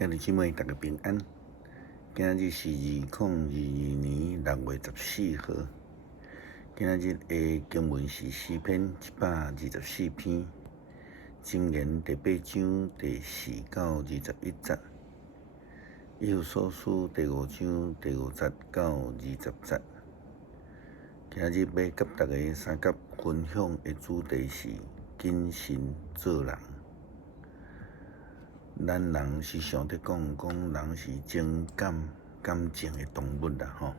兄弟姊妹，大家平安。今日是2022年6月14号。今日的经文是诗篇124篇，箴言第8章第4到21节，以弗所书第5章第5节到20节。今日要甲大家三角分享的主题是谨慎做人。咱人时常在讲人是情感情的动物啦吼，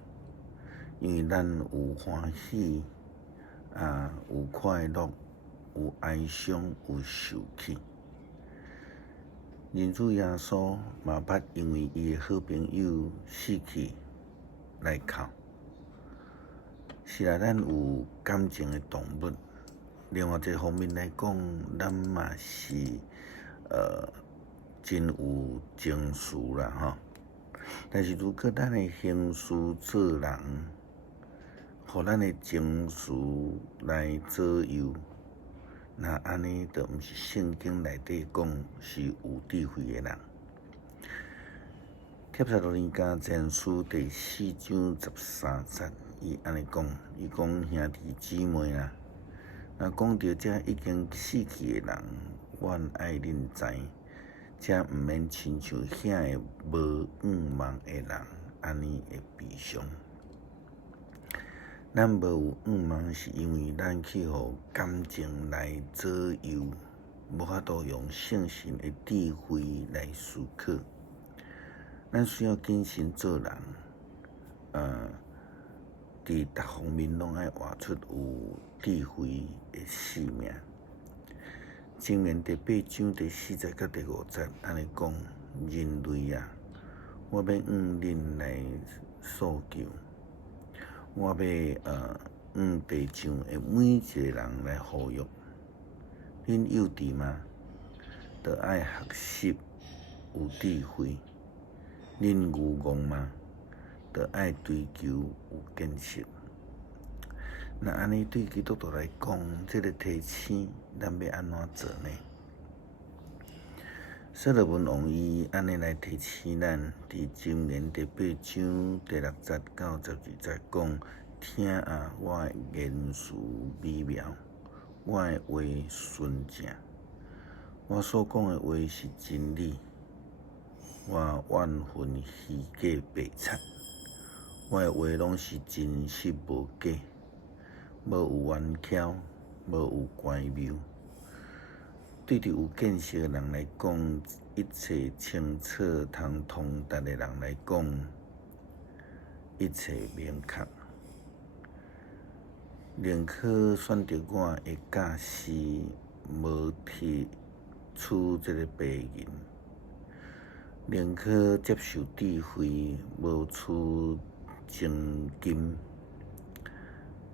因为咱有欢喜有快乐，有哀伤，有受气。人主耶稣嘛捌因为伊的好朋友死去来哭。是啦，咱有感情的动物。另外一方面来讲，咱嘛是真有情绪啦吼，但是如果咱的行事做人，互咱的情绪来左右，那安尼就毋是圣经内底讲是有智慧的人。帖撒罗尼迦前书第4章13节，伊安尼讲，伊讲兄弟姊妹啊，若讲到这已经死去的人，阮爱恁知。才毋免亲像遐个无愿望的人安尼会悲伤。咱无有愿望，是因为咱去互感情来左右，无法度用圣神的智慧来思考。咱需要谨慎做人，伫各方面拢爱活出有智慧的性命。箴言第8章第4节到第5节，安尼讲：人类啊，我要向恁来诉求，我要向地上的每一个人来呼吁。恁幼稚吗？就爱学习有智慧；恁愚戆吗？就爱追求有见识。那安尼对基督徒来讲，这个提醒咱要安怎做呢？所罗门王伊安尼来提醒咱，伫箴言第8章第6节到12节讲：听啊，我的言辞美妙，我的话纯正，我所讲的话是真理，我万分虚假白贼，我的话拢是真实无假。无有冤巧，无有乖谬。对着有见识的人来讲，一切清楚通达的人来讲，一切明确。宁可选择我的假释，无提出这个白银；宁可接受智慧，无取真金。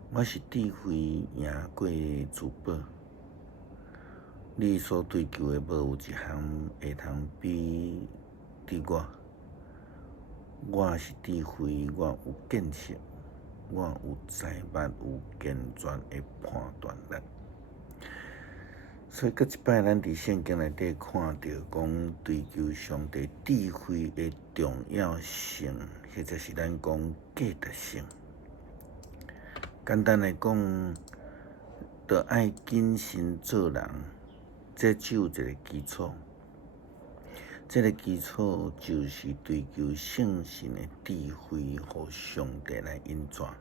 我是智慧赢过珠宝，你所追求的无有一项会通比伫我。我是智慧，我有见识，我有财物，有健全的判断力。所以，搁一摆，咱伫圣经内底看到讲，追求上帝智慧的重要性，或者是咱讲价值性。简单来讲，就爱谨慎做人，这只有一个基础。这个基础就是追求圣神的智慧，互上帝来引转。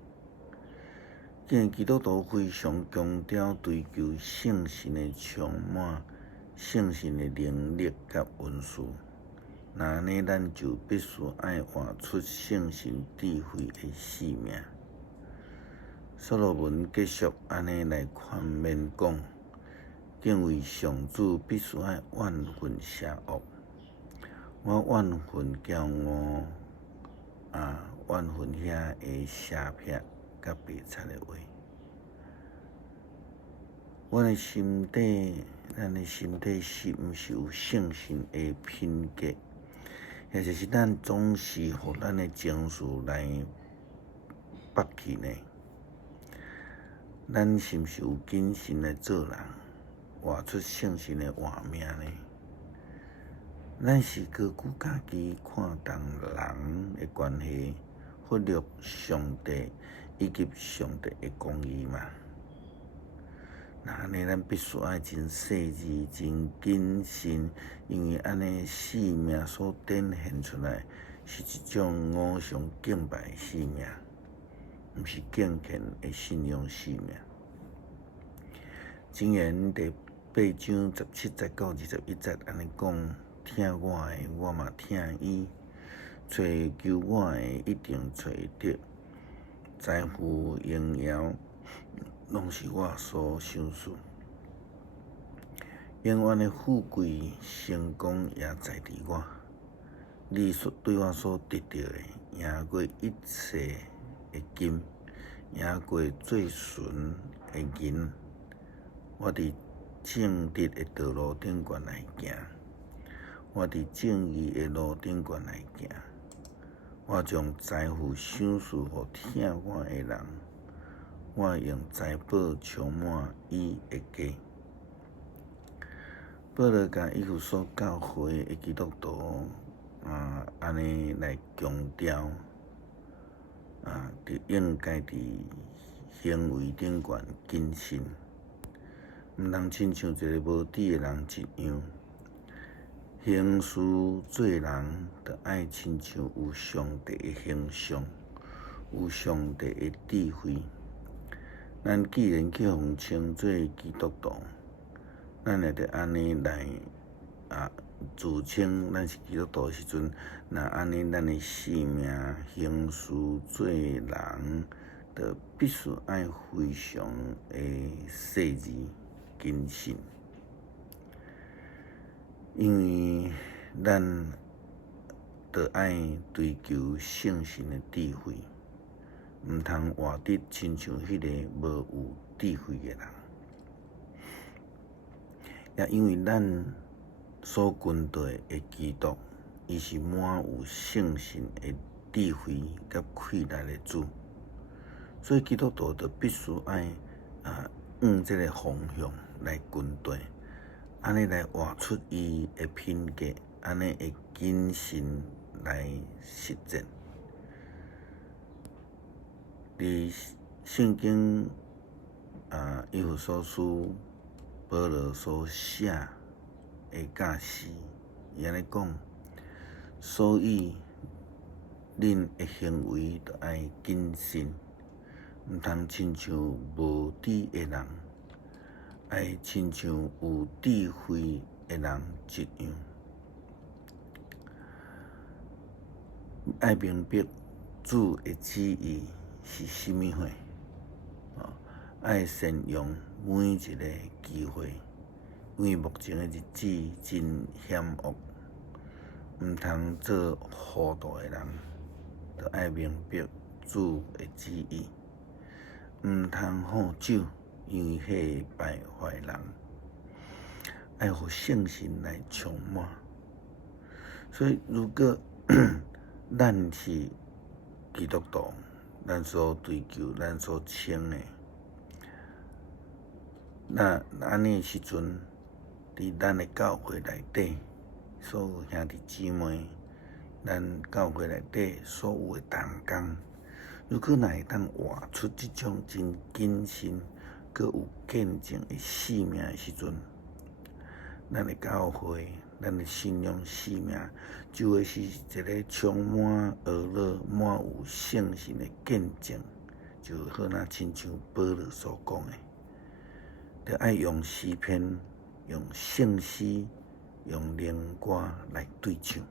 既然基督徒非常强调追求圣神的充满、圣神的能力甲恩赐，那安尼咱就必须爱活出圣神智慧的性命。所罗门继续安尼来劝勉讲，敬畏上主必须爱怨恨邪恶。我怨恨骄傲，怨恨遐个邪僻甲白贼的话。咱的心底是毋是有圣神的品格？或者是咱总是互咱的情绪来绑去呢？咱是毋是有谨慎来做人，活出圣神的画面呢？咱是高举家己看重人的关系，忽略上帝以及上帝的公义嘛？那安尼，咱必须爱真细致、真谨慎，因为安尼生命所展现出来是一种偶像敬拜的生命，毋是敬虔的信仰生命。箴言第8章17节到21节安尼讲：听我的，我嘛听伊；找求我的，一定找得。财富荣耀，拢是我所想事。永远的富贵、成功也在伫我。你所对我所得到的，赢过一切的金，赢过最纯的银。我伫正直的道路顶悬来行，我伫正义的路顶悬来行。我将财富赏赐予听我的人，我用财宝充满伊的家。保罗甲以弗所教会的基督徒安尼来强调应该伫行为顶悬谨慎。毋通亲像一个无知的人一样，行事做人，着爱亲像有上帝的形象，有上帝的智慧。咱既然去互称做基督徒，咱也着安尼来自称咱是基督徒的时阵，那安尼咱的生命、行事做人，着必须爱非常的细致。谨慎，因为咱着爱追求圣神的智慧，毋通活得亲像迄个无有智慧的人。也因为咱所跟随的基督，伊是满有圣神的智慧甲气力的主，所以基督徒着必须爱往这个方向来跟随，安尼来活出伊的品格，安尼会谨慎来实践。伫圣经以弗所书保罗所写的教示，伊安尼讲，所以恁的行为着爱谨慎。毋通亲像无知的人，爱亲像有智慧的人一样。爱明白主的旨意是甚物货，爱善用每一个机会，因为目前的日子真险恶，毋通做糊涂的人，着爱明白主的旨意。毋通喝酒，因为迄会败坏人。爱互圣神来充满。所以，如果咱是基督徒，咱所追求、咱所称的，那安尼时阵，伫咱的教会内底，所有兄弟姊妹，咱教会内底所有的同工。如果若会当活出这种真谨慎、佮有见证的生命的时阵，咱的教会、咱的信仰生命，就会是一个充满喜乐、满有圣神的见证，就好像亲像保罗所讲的，着爱用诗篇、用圣诗、用灵歌来对唱，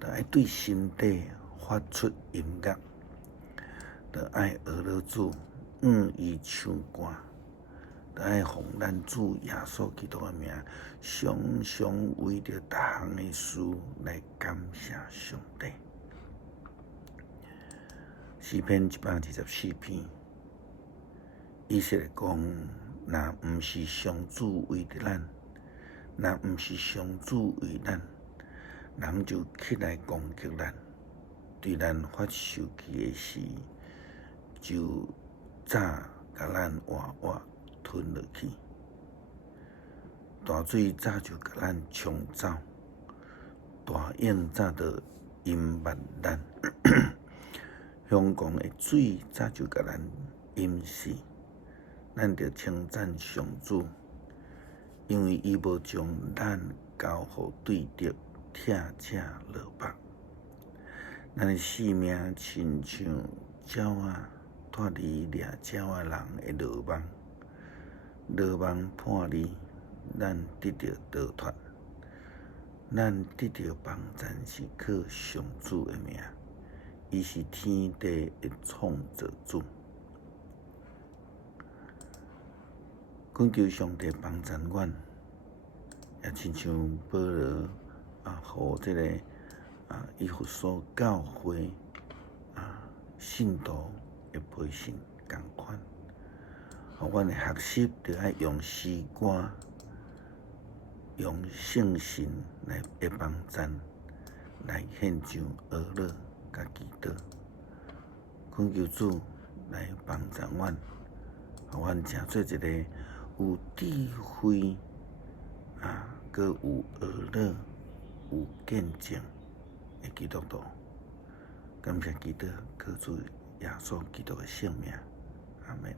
着爱对身体发出音乐。着爱学了主，伊唱歌，着爱奉咱主耶稣基督的名，常常为着逐项的事来感谢上帝。诗篇124篇，意思来讲，若毋是上主为着咱，若毋是上主为咱，人就起来攻击咱，对咱发受气的事。就早甲咱活活吞落去，大水早就甲咱冲走，大雁早就隐捌咱，香港的水早就甲咱淹死，咱着称赞上主，因为伊无将咱交互对敌拆者落目。咱的性命亲像鸟仔脱离掠鸟仔人的罗网，罗网破离，咱得到逃脱。咱得到帮助是靠上主的名，伊是天地的创造主。恳求上帝帮助阮，也亲像保罗互这个以弗所教会信徒的培训同款，互阮的学习着爱用诗歌、用圣神来帮助，来献上俄乐甲祈祷，恳求主来帮助阮，互阮成做一个有智慧佮有俄乐、有见证的基督徒。感谢基督，靠主耶稣基督的性命，阿门。